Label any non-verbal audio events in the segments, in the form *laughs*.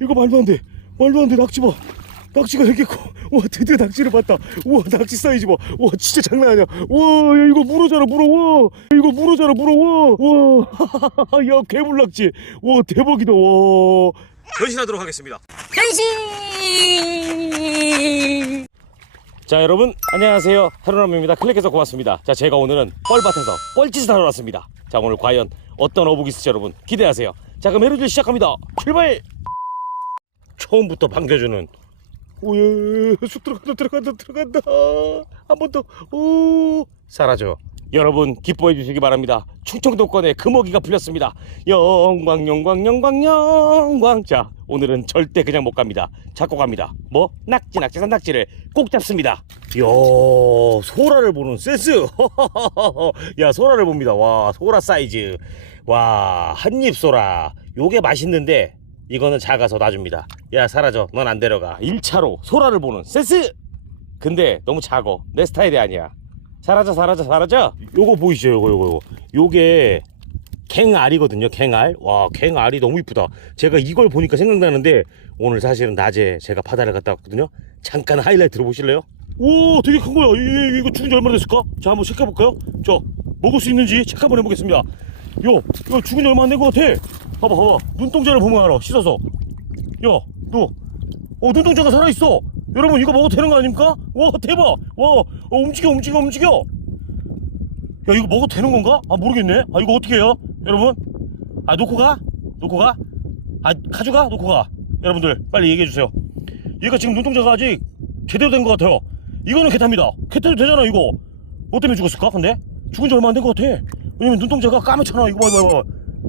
이거 말도 안 돼. 말도 안 돼. 낙지 봐. 낙지가 이렇게 커. 와, 드디어 낙지를 봤다. 우와, 낙지 사이즈 봐. 와, 진짜 장난 아니야. 와, 야, 이거 물어잖아, 물어. 와, 이거 물어잖아, 물어. 와, 와. *laughs* 야, 괴물 낙지. 와, 대박이다. 와. 변신하도록 하겠습니다. 변신! 자 여러분 안녕하세요 하루남입니다 클릭해서 고맙습니다 자 제가 오늘은 뻘밭에서 뻘짓을 하러 왔습니다 자 오늘 과연 어떤 어묵이 있을지 여러분 기대하세요 자 그럼 해루질 시작합니다 출발 처음부터 반겨주는. 오예 쑥 들어간다 들어간다 들어간다. 한 번 더오. 사라져. 여러분 기뻐해 주시기 바랍니다. 충청도권에 금어기가 풀렸습니다. 영광 영광 영광 영광. 자 오늘은 절대 그냥 못 갑니다. 잡고 갑니다. 뭐? 낙지 낙지 산 낙지를 꼭 잡습니다. 이야 소라를 보는 센스. *laughs* 야 소라를 봅니다. 와 소라 사이즈. 와 한입 소라. 요게 맛있는데 이거는 작아서 놔줍니다. 야 사라져. 넌 안 데려가. 1차로 소라를 보는 센스! 근데 너무 작어. 내 스타일이 아니야. 사라져 사라져 사라져! 요거 보이시죠? 요거 요거 요거. 요게 갱알이거든요 갱알. 와 갱알이 너무 이쁘다. 제가 이걸 보니까 생각나는데 오늘 사실은 낮에 제가 바다를 갔다 왔거든요. 잠깐 하이라이트로 보실래요? 오 되게 큰 거야. 이, 이, 이거 죽은 지 얼마나 됐을까? 자 한번 체크해볼까요? 저 먹을 수 있는지 체크 한번 해보겠습니다. 요 이거 죽은 지 얼마 안 된 것 같아 봐봐 봐봐 눈동자를 보면 알아 씻어서 야너 어, 눈동자가 살아있어. 여러분, 이거 먹어도 되는 거 아닙니까? 와, 대박. 와, 어, 움직여, 움직여, 움직여. 야, 이거 먹어도 되는 건가? 아, 모르겠네. 아, 이거 어떻게 해요? 여러분? 아, 놓고 가? 놓고 가? 아, 가져가? 놓고 가. 여러분들, 빨리 얘기해 주세요. 얘가 지금 눈동자가 아직 제대로 된 것 같아요. 이거는 개탑니다. 개타도 되잖아, 이거. 뭐 때문에 죽었을까, 근데? 죽은 지 얼마 안 된 것 같아. 왜냐면 눈동자가 까맣잖아. 이거 봐, 봐, 봐.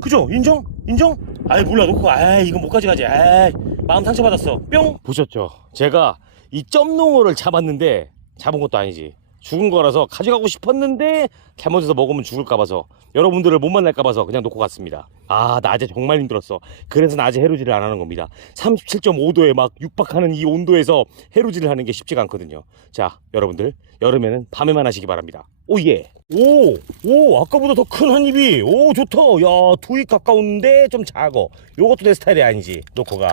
그죠? 인정? 인정? 아이 몰라. 놓고 아이 이거 못 가져가지. 아이 마음 상처받았어. 뿅. 보셨죠? 제가 이 점농어를 잡았는데 잡은 것도 아니지 죽은 거라서 가져가고 싶었는데 잘못해서 먹으면 죽을까 봐서 여러분들을 못 만날까 봐서 그냥 놓고 갔습니다 아 낮에 정말 힘들었어 그래서 낮에 해루질을 안 하는 겁니다 37.5도에 막 육박하는 이 온도에서 해루질을 하는 게 쉽지가 않거든요 자 여러분들 여름에는 밤에만 하시기 바랍니다 오예 오, 오, 아까보다 더 큰 한 입이. 오, 좋다. 야, 두 입 가까운데 좀 작어. 요것도 내 스타일이 아니지. 놓고가.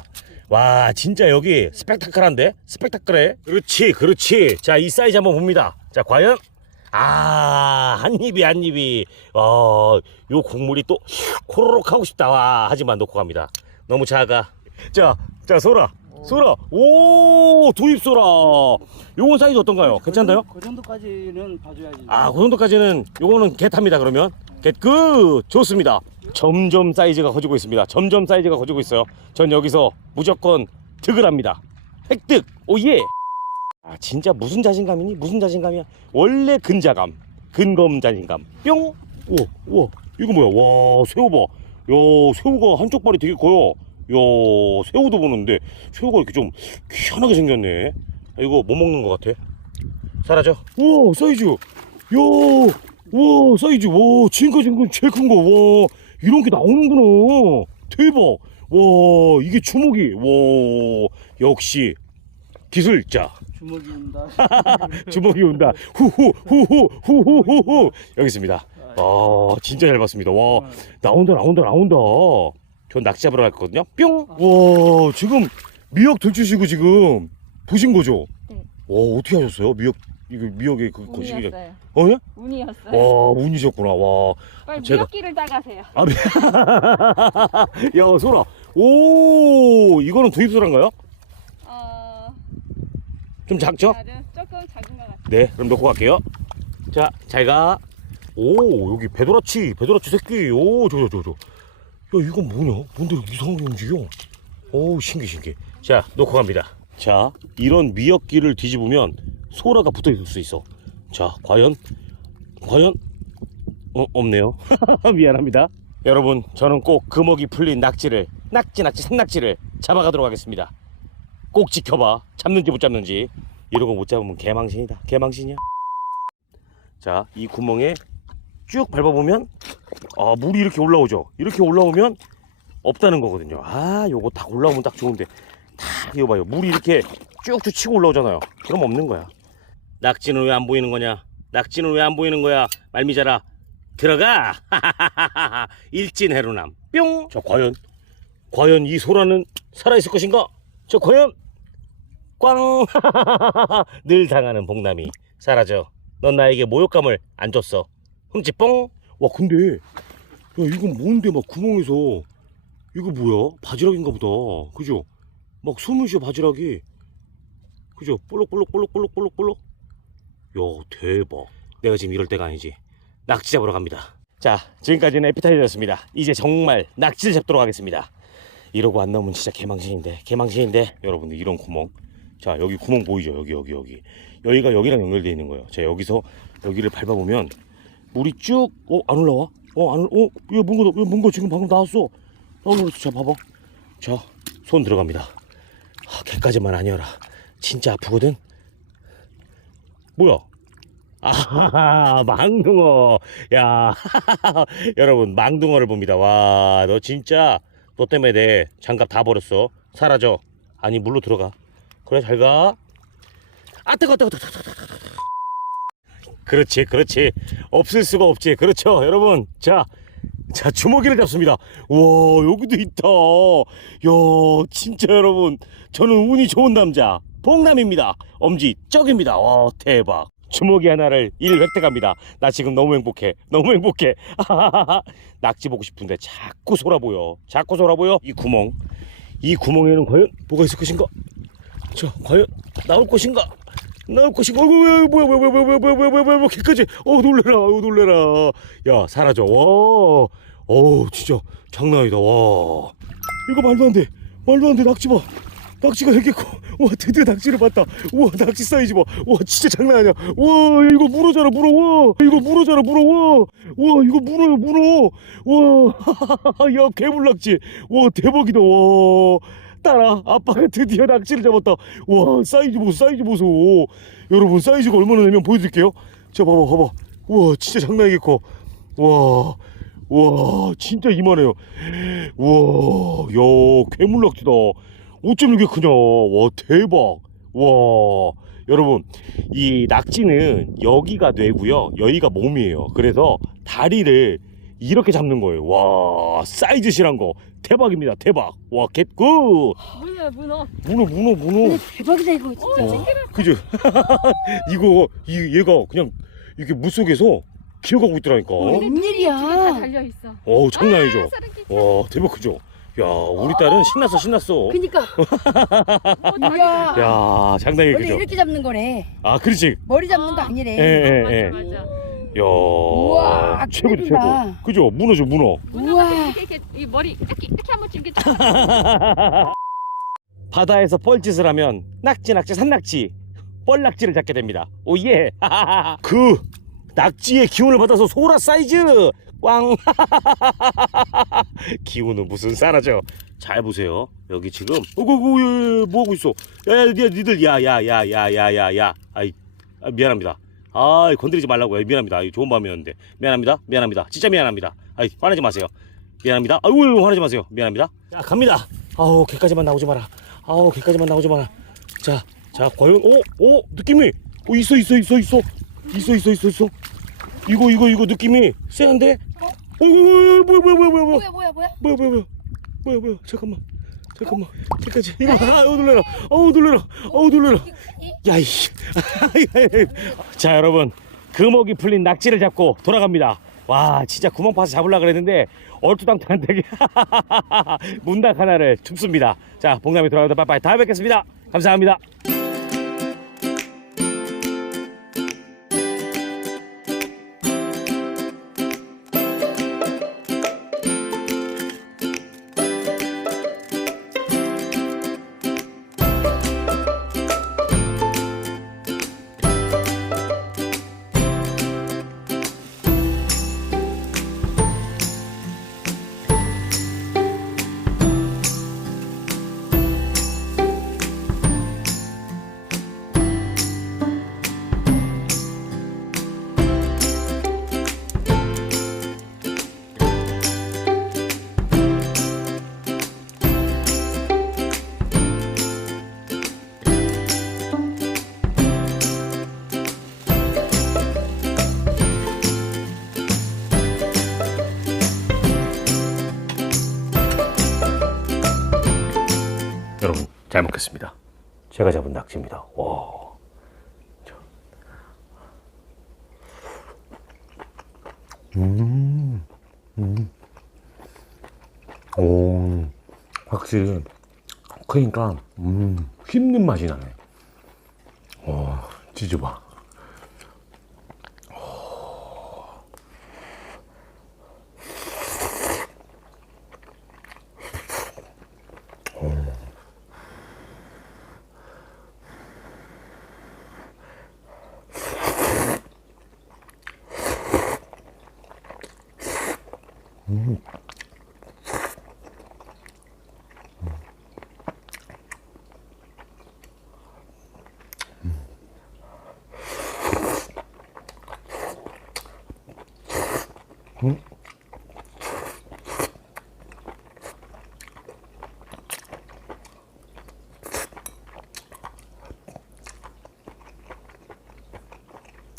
와, 진짜 여기 스펙타클한데? 스펙타클해. 그렇지, 그렇지. 자, 이 사이즈 한번 봅니다. 자, 과연? 아, 한 입이, 한 입이. 어, 요 국물이 또 코로록 하고 싶다. 와, 하지만 놓고 갑니다. 너무 작아. 자, 자, 소라. 소라. 오, 두입 소라. 요건 사이즈 어떤가요? 괜찮나요? 그 정도까지는 봐줘야지. 아, 그 정도까지는 요거는 개탑니다. 그러면 개끝 좋습니다. 점점 사이즈가 커지고 있습니다. 점점 사이즈가 커지고 있어요. 전 여기서 무조건 득을 합니다. 획득 오예. 아 진짜 무슨 자신감이니? 무슨 자신감이야? 원래 근자감, 근검 자신감. 뿅. 오, 우와 이거 뭐야? 와 새우 봐. 야 새우가 한쪽 발이 되게 커요. 야 새우도 보는데 새우가 이렇게 좀 희한하게 생겼네. 아, 이거 못 먹는 것 같아. 사라져. 우와 사이즈. 야, 와 사이즈. 와 지금까지 건 제일 큰 거. 와 이런 게 나오는구나. 대박. 와 이게 주먹이. 와 역시 기술자. 주먹이 온다. *laughs* 주먹이 온다. 후후 후후 후후후후 여기 있습니다. 아 진짜 잘 봤습니다. 와 나온다 나온다 나온다. 전 낚시 잡으러 갈 거거든요. 뿅. 와 지금 미역 들추시고 지금 보신 거죠? 네. 와 어떻게 하셨어요? 미역 이거 미역의 그 거시기가 운이었어요. 어 예? 운이었어요. 와 운이셨구나. 와. 빨리 제가- 미역기를 따가세요. 아, 미... *laughs* 야 소라. 오 이거는 두입소란가요? 어, 좀 작죠? 알은 조금 작은 것 같아요. 네, 그럼 놓고 갈게요. 자, 잘 가. 오, 여기 배도라치, 배도라치 새끼. 오, 저, 저, 저, 저. 야, 이건 뭐냐? 뭔데 이렇게 이상하게 움직여? 오, 신기, 신기. 자, 놓고 갑니다. 자, 이런 미역기를 뒤집으면 소라가 붙어 있을 수 있어. 자, 과연, 과연, 어, 없네요. *laughs* 미안합니다. 여러분, 저는 꼭 금옥이 풀린 낙지를, 낙지, 낙지, 산낙지를 잡아가도록 하겠습니다. 꼭 지켜봐. 잡는지 못 잡는지. 이러고 못 잡으면 개망신이다. 개망신이야. 자, 이 구멍에 쭉 밟아보면 아, 물이 이렇게 올라오죠. 이렇게 올라오면 없다는 거거든요. 아, 요거 딱 올라오면 딱 좋은데 딱 이거 봐요. 물이 이렇게 쭉쭉 치고 올라오잖아요. 그럼 없는 거야. 낙지는 왜 안 보이는 거냐? 낙지는 왜 안 보이는 거야? 말미잘아. 들어가. *laughs* 일진 해루남. 뿅. 자, 과연 과연 이 소라는 살아 있을 것인가? 저 과연 꽝! *laughs* 늘 당하는 복남이 사라져. 넌 나에게 모욕감을 안 줬어. 흠칫뽕! 와 근데 야 이건 뭔데 막 구멍에서 이거 뭐야? 바지락인가 보다. 그죠? 막 숨을 쉬어 바지락이. 그죠? 볼록볼록볼록볼록볼록볼록. 야 대박. 내가 지금 이럴 때가 아니지. 낙지 잡으러 갑니다. 자, 지금까지는 에피타이저였습니다. 이제 정말 낙지를 잡도록 하겠습니다. 이러고 안 나오면 진짜 개망신인데, 개망신인데, 여러분들 이런 구멍. 자, 여기 구멍 보이죠? 여기, 여기, 여기. 여기가 여기랑 연결되어 있는 거예요. 자, 여기서 여기를 밟아보면 물이 쭉, 어, 안 올라와? 어, 안, 올- 어, 얘 뭔가, 얘 뭔가 지금 방금 나왔어. 나올라왔어. 자, 봐봐. 자, 손 들어갑니다. 아, 개까지만 아니어라. 진짜 아프거든? 뭐야? 아하하, *laughs* 망둥어. 야, *laughs* 여러분, 망둥어를 봅니다. 와, 너 진짜, 너 때문에 내 장갑 다 버렸어. 사라져. 아니, 물로 들어가. 그래, 잘 가. 아, 뜨거, 뜨거, 뜨거, 뜨거, 뜨거, 뜨거. 그렇지, 그렇지. 없을 수가 없지. 그렇죠, 여러분. 자, 자, 주먹이를 잡습니다. 와, 여기도 있다. 야, 진짜 여러분. 저는 운이 좋은 남자. 봉남입니다. 엄지 쩍입니다. 와, 대박. 주먹이 하나를 일 획득합니다. 나 지금 너무 행복해. 너무 행복해. 낙지 보고 싶은데 자꾸 소라 보여. 자꾸 소라 보여. 이 구멍. 이 구멍에는 과연 뭐가 있을 것인가? 자, 과연 나올 것인가? 나올 것인가? 어이구, 뭐야, 뭐야, 뭐야, 뭐야, 뭐야, 뭐야, 뭐야, 뭐야, 뭐야, 개까지. 어, 놀래라, 어, 놀래라. 야, 사라져. 와, 어우, 진짜 장난 아니다. 와, 이거 말도 안 돼. 말도 안 돼. 낙지 봐. 낙지가 되게 커. 와, 드디어 낙지를 봤다. 우와, 낙지 사이즈 봐. 와, 진짜 장난 아니야. 와, 이거 물어잖아, 물어. 와, 이거 물어잖아, 물어. 와, 와, 이거 물어요, 물어. 와, *laughs* 야, 괴물낙지. 와, 대박이다. 와. 따라 아빠가 드디어 낙지를 잡았다. 와 사이즈 보소 사이즈 보소. 여러분 사이즈가 얼마나 되면 보여드릴게요. 자 봐봐 봐봐. 와 진짜 장난이게 커. 와. 와 진짜 이만해요. 와, 야 괴물 낙지다. 어쩜 이렇게 크냐. 와 대박. 와 여러분 이 낙지는 여기가 뇌고요. 여기가 몸이에요. 그래서 다리를 이렇게 잡는 거예요. 와 사이즈 실한 거 대박입니다. 대박. 와 갯굿. 문어 문어. 문어 문어 문어. 대박이다 이거 진짜. 어, 그죠? *laughs* 이거 이 얘가 그냥 이렇게 물 속에서 기어가고 있더라니까. 웬일이야? 다 달려 있어. 어 장난 아니죠? 아, 끼쳐. 와 대박 크죠? 야 우리 딸은 신났어 신났어. 그니까. *laughs* 어, 야. 야 장난이 원래 그죠? 이렇게 잡는 거래. 아 그렇지. 머리 잡는 거 아. 아니래. 예, 맞아 예. 맞아. 야 우와, 최고죠 최고. 그죠? 문어죠 문어. 우와. 이렇게, 이렇게 이 머리 이렇게 이렇게 한번 찡게 *laughs* 바다에서 뻘짓을 하면 낙지 낙지 산낙지 뻘낙지를 잡게 됩니다 오예 *laughs* 그 낙지의 기운을 받아서 소라 사이즈 꽝! *laughs* 기운은 무슨 싸라죠? 잘 보세요. 여기 지금, 어구구, 예, 예, 뭐하고 있어? 야, 야, 니들, 야, 야, 야, 야, 야, 야, 야. 아이, 아, 미안합니다. 아이 건드리지 말라고. 요 미안합니다. 좋은 밤이었는데. 미안합니다. 미안합니다. 진짜 미안합니다. 아이, 화내지 마세요. 미안합니다. 아유, 화내지 마세요. 미안합니다. 자, 갑니다. 아우, 개까지만 나오지 마라. 아우, 개까지만 나오지 마라. 자, 자, 과연, 오, 오, 느낌이. 오, 있어, 있어, 있어, 있어. 있어, 있어, 있어, 있어. 이거, 이거, 이거 느낌이 세한데. 어? 어 뭐야 뭐야 뭐야 뭐야. 뭐야 뭐야 뭐야? 뭐야? 뭐야 뭐야. 뭐야 뭐야. 잠깐만. 잠깐만. 개까지 이거 아우 놀래라. 아우 놀래라. 아우 놀래라. 야이. *laughs* 자 여러분. 금옥이 풀린 낙지를 잡고 돌아갑니다. 와 진짜 구멍 파서 잡으려 그랬는데 얼토당토한테 *laughs* 문닭 하나를 줍습니다. 자 봉남이 돌아가다 빠빠이 다음에 뵙겠습니다. 감사합니다 잘 먹겠습니다. 제가 잡은 낙지입니다. 와. 음, 음. 오, 확실히 그러니까 음, 씹는 맛이 나네. 와, 치즈 봐.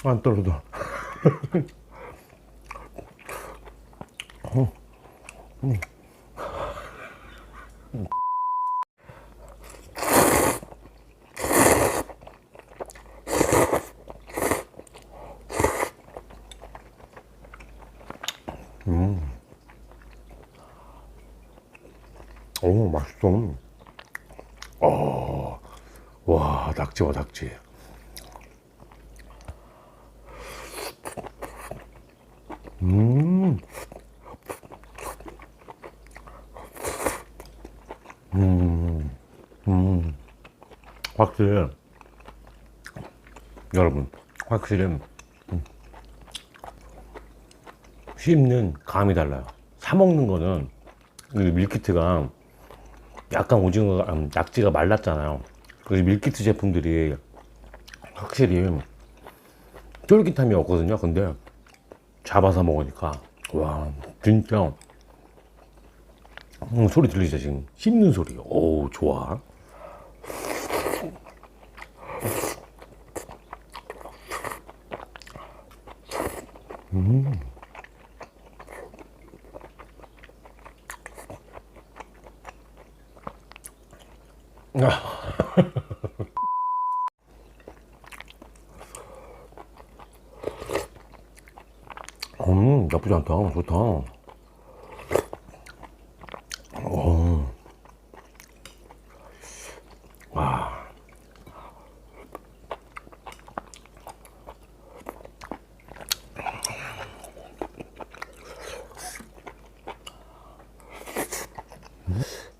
안 떨어져. 오, 맛있어. 어, 와, 낙지와 낙지. 음. 음. 음. 확실히, 여러분, 확실히, 음. 씹는 감이 달라요. 사 먹는 거는, 이 밀키트가 약간 오징어가, 음, 낙지가 말랐잖아요. 그래서 밀키트 제품들이 확실히 쫄깃함이 없거든요. 근데 잡아서 먹으니까 와 진짜. 음, 소리 들리죠 지금? 씹는 소리 오 좋아. 음 나쁘지 않다 좋다 어. 와. 음.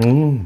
음.